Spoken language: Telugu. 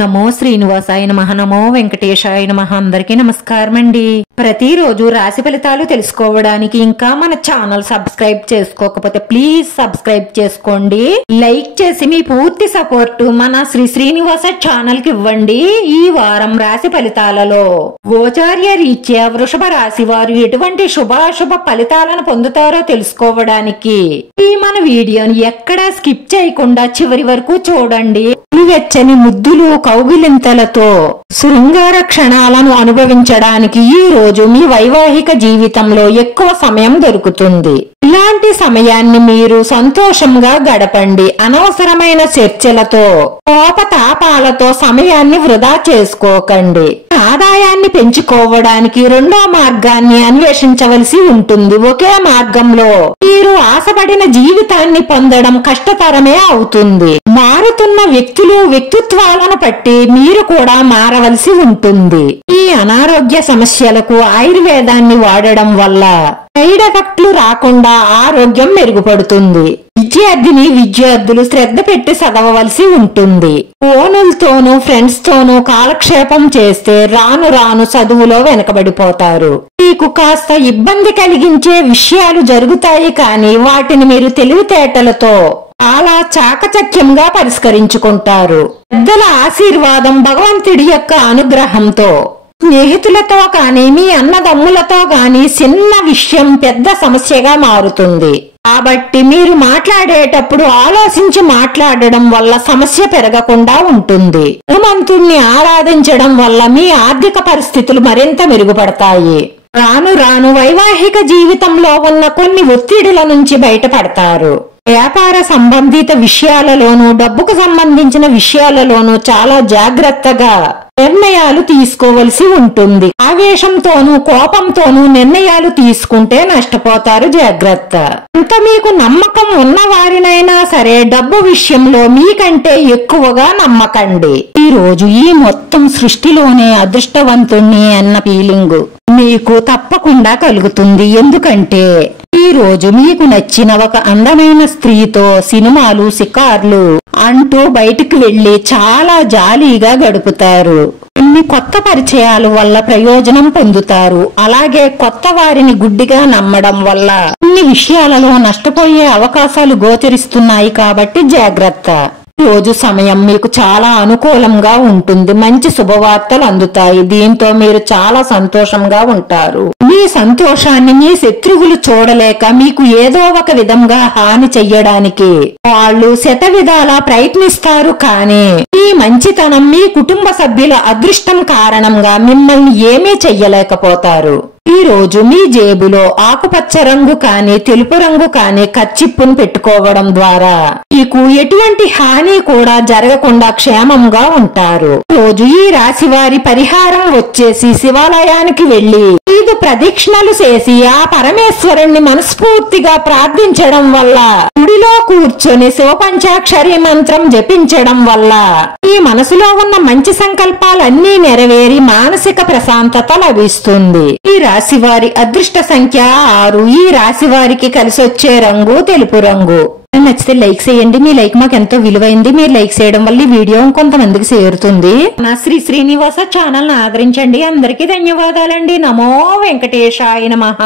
నమో శ్రీనివాసాయ నమః నమో వెంకటేశాయ నమః అందరికీ నమస్కారం అండి। ప్రతిరోజు రాశి ఫలితాలు తెలుసుకోవడానికి ఇంకా మన ఛానల్ సబ్స్క్రైబ్ చేసుకోకపోతే ప్లీజ్ సబ్స్క్రైబ్ చేసుకోండి। లైక్ చేసి మీ పూర్తి సపోర్ట్ మన శ్రీనివాస ఛానల్ కి ఇవ్వండి। ఈ వారం రాశి ఫలితాలలో గోచార్య రీత్యా వృషభ రాశి వారు ఎటువంటి శుభాశుభ ఫలితాలను పొందుతారో తెలుసుకోవడానికి ఈ మన వీడియోని ఎక్కడా స్కిప్ చేయకుండా చివరి వరకు చూడండి। వెచ్చని ముద్దులు కౌగిలింతలతో శృంగార క్షణాలను అనుభవించడానికి ఈ రోజు మీ వైవాహిక జీవితంలో ఎక్కువ సమయం దొరుకుతుంది। ఇలాంటి సమయాన్ని మీరు సంతోషంగా గడపండి। అనవసరమైన చర్చలతో కోపతాపాలతో సమయాన్ని వృధా చేసుకోకండి। ఆదాయాన్ని పెంచుకోవడానికి రెండో మార్గాన్ని అన్వేషించవలసి ఉంటుంది। ఒకే మార్గంలో మీరు ఆశపడిన జీవితాన్ని పొందడం కష్టతరమే అవుతుంది। మారుతున్న వ్యక్తిత్వాలను బట్టి మీరు కూడా మారవలసి ఉంటుంది। ఈ అనారోగ్య సమస్యలకు ఆయుర్వేదాన్ని వాడడం వల్ల సైడ్ ఎఫెక్ట్లు రాకుండా ఆరోగ్యం మెరుగుపడుతుంది। విద్యార్థులు శ్రద్ధ పెట్టి చదవవలసి ఉంటుంది। ఫోనులతోనూ ఫ్రెండ్స్ తోనూ కాలక్షేపం చేస్తే రాను రాను చదువులో వెనకబడిపోతారు। మీకు కాస్త ఇబ్బంది కలిగించే విషయాలు జరుగుతాయి కానీ వాటిని మీరు తెలివితేటలతో చాలా చాకచక్యంగా పరిష్కరించుకుంటారు। పెద్దల ఆశీర్వాదం భగవంతుడి యొక్క అనుగ్రహంతో స్నేహితులతో కానీ మీ అన్నదమ్ములతో గాని చిన్న విషయం పెద్ద సమస్యగా మారుతుంది। కాబట్టి మీరు మాట్లాడేటప్పుడు ఆలోచించి మాట్లాడడం వల్ల సమస్య పెరగకుండా ఉంటుంది। హనుమంతుణ్ణి ఆరాధించడం వల్ల మీ ఆర్థిక పరిస్థితులు మరింత మెరుగుపడతాయి। రాను రాను వైవాహిక జీవితంలో ఉన్న కొన్ని ఒత్తిడుల నుంచి బయటపడతారు। వ్యాపార సంబంధిత విషయాలలోనూ డబ్బుకు సంబంధించిన విషయాలలోనూ చాలా జాగ్రత్తగా నిర్ణయాలు తీసుకోవలసి ఉంటుంది। ఆవేశంతోనూ కోపంతోనూ నిర్ణయాలు తీసుకుంటే నష్టపోతారు, జాగ్రత్త। ఇంత మీకు నమ్మకం ఉన్న వారినైనా సరే డబ్బు విషయంలో మీకంటే ఎక్కువగా నమ్మకండి। ఈ రోజు ఈ మొత్తం సృష్టిలోనే అదృష్టవంతుణ్ణి అన్న ఫీలింగ్ మీకు తప్పకుండా కలుగుతుంది। ఎందుకంటే ఈ రోజు మీకు నచ్చిన ఒక అందమైన స్త్రీతో సినిమాలు షికార్లు అంటూ బయటికి వెళ్లి చాలా జాలీగా గడుపుతారు। కొన్ని కొత్త పరిచయాల వల్ల ప్రయోజనం పొందుతారు। అలాగే కొత్త వారిని గుడ్డిగా నమ్మడం వల్ల కొన్ని విషయాలలో నష్టపోయే అవకాశాలు గోచరిస్తున్నాయి కాబట్టి జాగ్రత్త। రోజు సమయం మీకు చాలా అనుకూలంగా ఉంటుంది। మంచి శుభవార్తలు అందుతాయి। దీంతో మీరు చాలా సంతోషంగా ఉంటారు। మీ సంతోషాన్ని మీ శత్రువులు చూడలేక మీకు ఏదో ఒక విధంగా హాని చెయ్యడానికి వాళ్ళు శతవిధాలా ప్రయత్నిస్తారు కానీ ఈ మంచితనం మీ కుటుంబ సభ్యుల అదృష్టం కారణంగా మిమ్మల్ని ఏమీ చెయ్యలేకపోతారు। ఈ రోజు మీ జేబులో ఆకుపచ్చ రంగు కానీ తెలుపు రంగు కానీ కర్చిప్పును పెట్టుకోవడం ద్వారా మీకు ఎటువంటి హాని కూడా జరగకుండా క్షేమంగా ఉంటారు। రోజు ఈ రాశి వారి పరిహారం వచ్చేసి శివాలయానికి వెళ్లి 5 ప్రదక్షిణలు చేసి ఆ పరమేశ్వరుణ్ణి మనస్ఫూర్తిగా ప్రార్థించడం వల్ల గుడిలో కూర్చొని శివపంచాక్షరి మంత్రం జపించడం వల్ల ఈ మనసులో ఉన్న మంచి సంకల్పాలన్నీ నెరవేరి మానసిక ప్రశాంతత లభిస్తుంది। ఈ రాశి వారి అదృష్ట సంఖ్య 6। ఈ రాశి వారికి కలిసొచ్చే రంగు తెలుపు రంగు। నచ్చితే లైక్ చేయండి, మీ లైక్ మాకు ఎంతో విలువైంది। మీరు లైక్ చేయడం వల్ల ఈ వీడియో కొంతమందికి చేరుతుంది। నా శ్రీనివాస ఛానల్ ను ఆదరించండి। అందరికీ ధన్యవాదాలండి। నమో వెంకటేశాయ నమః।